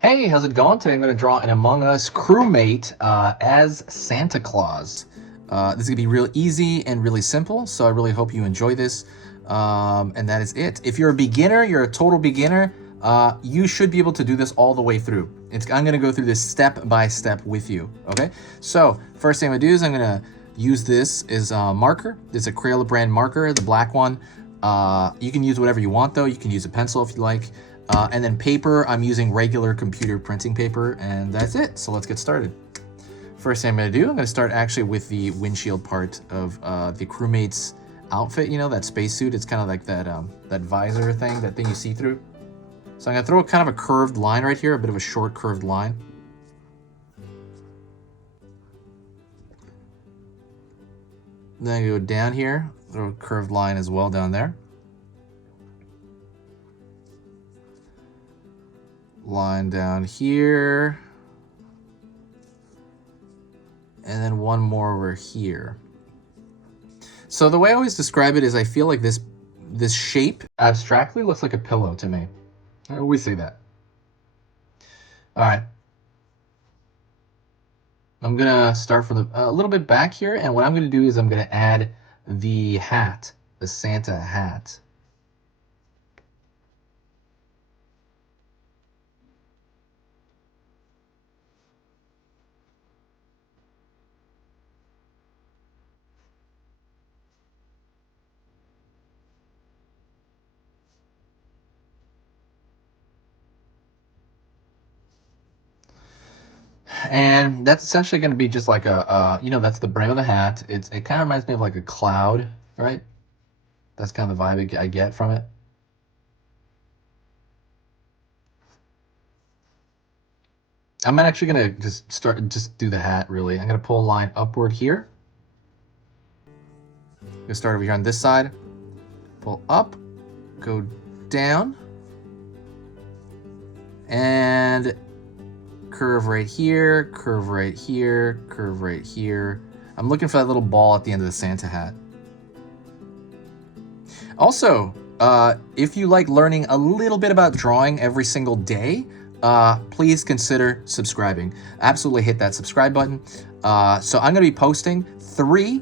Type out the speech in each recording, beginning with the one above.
Hey, how's it going? Today I'm going to draw an Among Us crewmate as Santa Claus. This is going to be real easy and really simple, so I really hope you enjoy this. And that is it. If you're a beginner, you're a total beginner, you should be able to do this all the way through. I'm going to go through this step by step with you, okay? So first thing I'm going to do is I'm going to use this as a marker. This is a Crayola brand marker, the black one. You can use whatever you want though. You can use a pencil if you like. And then paper, I'm using regular computer printing paper, and that's it. So let's get started. First thing I'm gonna do, I'm gonna start actually with the windshield part of the crewmate's outfit, you know, that spacesuit. It's kind of like that, that visor thing, that thing you see through. So I'm gonna throw kind of a curved line right here, a bit of a short curved line. Then I go down here, throw a curved line as well down there. Line down here. And then one more over here. So the way I always describe it is I feel like this shape abstractly looks like a pillow to me. I always say that. All right. I'm gonna start from a little bit back here, and what I'm gonna do is I'm gonna add the hat, the Santa hat. And that's essentially going to be just like you know, that's the brim of the hat. It kind of reminds me of like a cloud, right? That's kind of the vibe I get from it. I'm actually going to just do the hat, really. I'm going to pull a line upward here. I'm going to start over here on this side. Pull up, go down, and curve right here, curve right here, curve right here. I'm looking for that little ball at the end of the Santa hat. Also, if you like learning a little bit about drawing every single day, please consider subscribing. Absolutely hit that subscribe button. So I'm going to be posting 3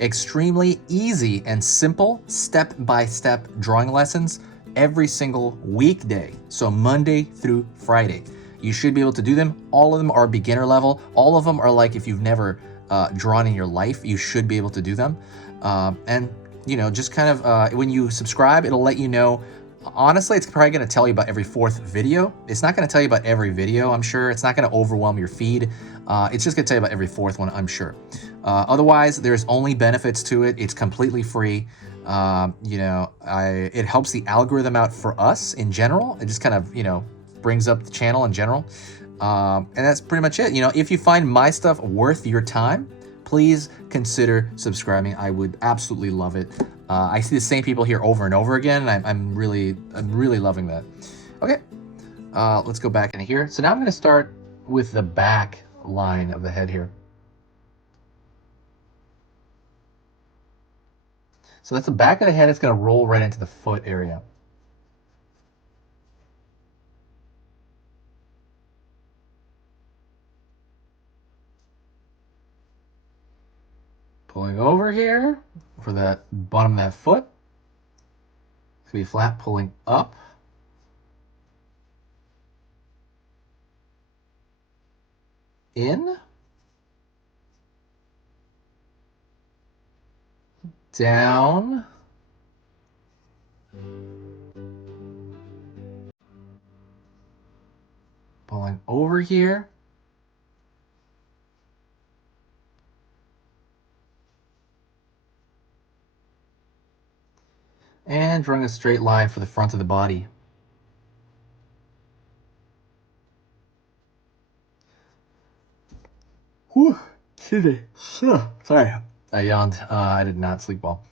extremely easy and simple step-by-step drawing lessons every single weekday. So Monday through Friday. You should be able to do them. All of them are beginner level. All of them are like if you've never drawn in your life, you should be able to do them. And you know, just kind of when you subscribe, it'll let you know. Honestly, it's probably going to tell you about every 4th video. It's not going to tell you about every video, I'm sure. It's not going to overwhelm your feed. It's just going to tell you about every 4th one, I'm sure. Otherwise, there's only benefits to it. It's completely free. You know, it helps the algorithm out for us in general. It just kind of, you know, brings up the channel in general. And that's pretty much it. You know, if you find my stuff worth your time, please consider subscribing. I would absolutely love it. I see the same people here over and over again, and I'm really loving that. Okay, let's go back in here. So now I'm going to start with the back line of the head here. So that's the back of the head. It's going to roll right into the foot area. Pulling over here for that bottom of that foot. It's going to be flat, pulling up. In. Down. Pulling over here. And drawing a straight line for the front of the body. Whew, sorry, I yawned. I did not sleep well.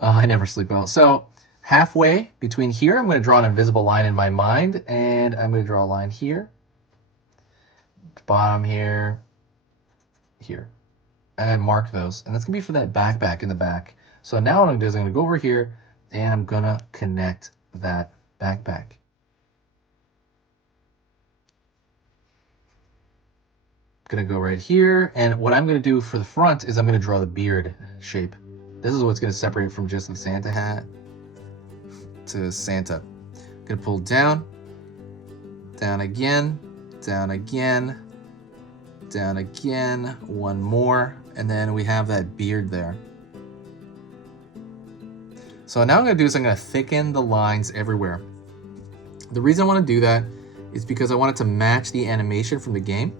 I never sleep well. So halfway between here, I'm going to draw an invisible line in my mind, and I'm going to draw a line here, bottom here, here, and mark those. And that's going to be for that backpack in the back. So now what I'm going to do is I'm going to go over here, and I'm going to connect that backpack. gonna go right here, and what I'm gonna do for the front is I'm gonna draw the beard shape. This is what's gonna separate from just the Santa hat to Santa. Gonna pull down, down again, down again, down again, one more, and then we have that beard there. So now I'm gonna do is I'm gonna thicken the lines everywhere. The reason I want to do that is because I want it to match the animation from the game.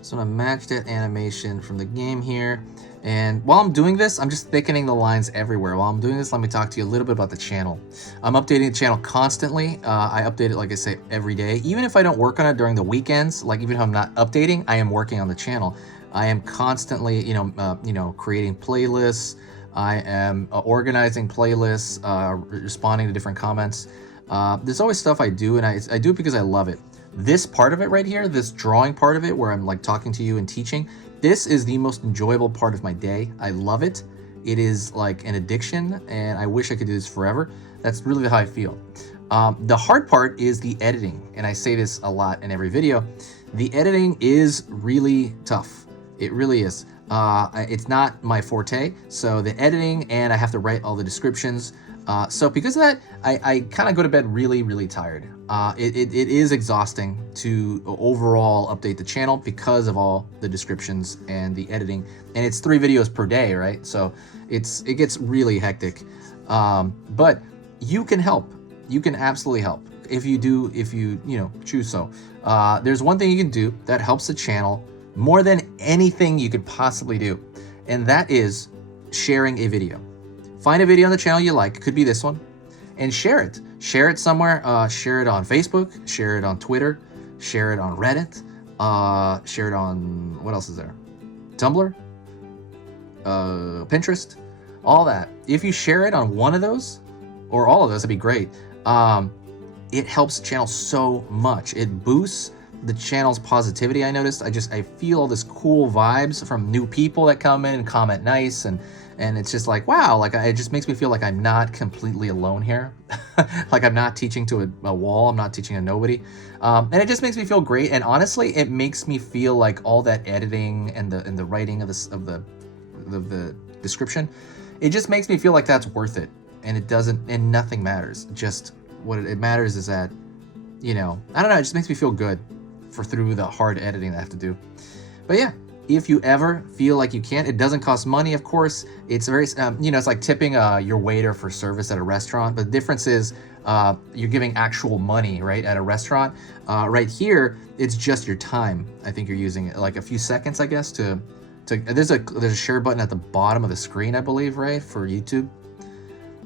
So I'm gonna match that animation from the game here. And while I'm doing this, I'm just thickening the lines everywhere. While I'm doing this, let me talk to you a little bit about the channel. I'm updating the channel constantly. I update it, like I say, every day. Even if I don't work on it during the weekends, like even if I'm not updating, I am working on the channel. I am constantly, creating playlists. I am organizing playlists, responding to different comments. There's always stuff I do, and I do it because I love it. This part of it right here, this drawing part of it, where I'm like talking to you and teaching, this is the most enjoyable part of my day. I love it. It is like an addiction, and I wish I could do this forever. That's really how I feel. The hard part is the editing, and I say this a lot in every video. The editing is really tough. It really is. It's not my forte, so the editing, and I have to write all the descriptions. So because of that, I kind of go to bed really, really tired. It is exhausting to overall update the channel because of all the descriptions and the editing. And it's 3 videos per day, right? So it gets really hectic. But you can help. You can absolutely help if you choose so. There's one thing you can do that helps the channel more than anything you could possibly do, and that is sharing a video. Find a video on the channel you like, could be this one, and share it. Share it somewhere. Share it on Facebook, share it on Twitter, share it on Reddit, share it on, what else is there? Tumblr, Pinterest, all that. If you share it on one of those, or all of those, that'd be great. It helps the channel so much. It boosts the channel's positivity. I noticed. I feel all this cool vibes from new people that come in and comment nice, and it's just like, wow, like it just makes me feel like I'm not completely alone here. Like I'm not teaching to a wall, I'm not teaching to nobody. And it just makes me feel great. And honestly, it makes me feel like all that editing and the writing of the description, it just makes me feel like that's worth it. And it doesn't, and nothing matters. Just what it matters is that, I don't know, it just makes me feel good through the hard editing that I have to do. But yeah, if you ever feel like you can't, it doesn't cost money, of course. It's very, it's like tipping your waiter for service at a restaurant. But the difference is you're giving actual money, right, at a restaurant. Right here, it's just your time. I think you're using it like a few seconds, I guess, there's a share button at the bottom of the screen, I believe, right, for YouTube.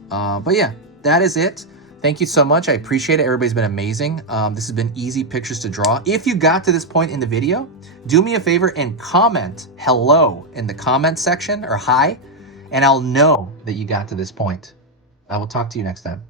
But yeah, that is it. Thank you so much. I appreciate it. Everybody's been amazing. This has been easy pictures to draw. If you got to this point in the video, do me a favor and comment hello in the comment section, or hi, and I'll know that you got to this point. I will talk to you next time.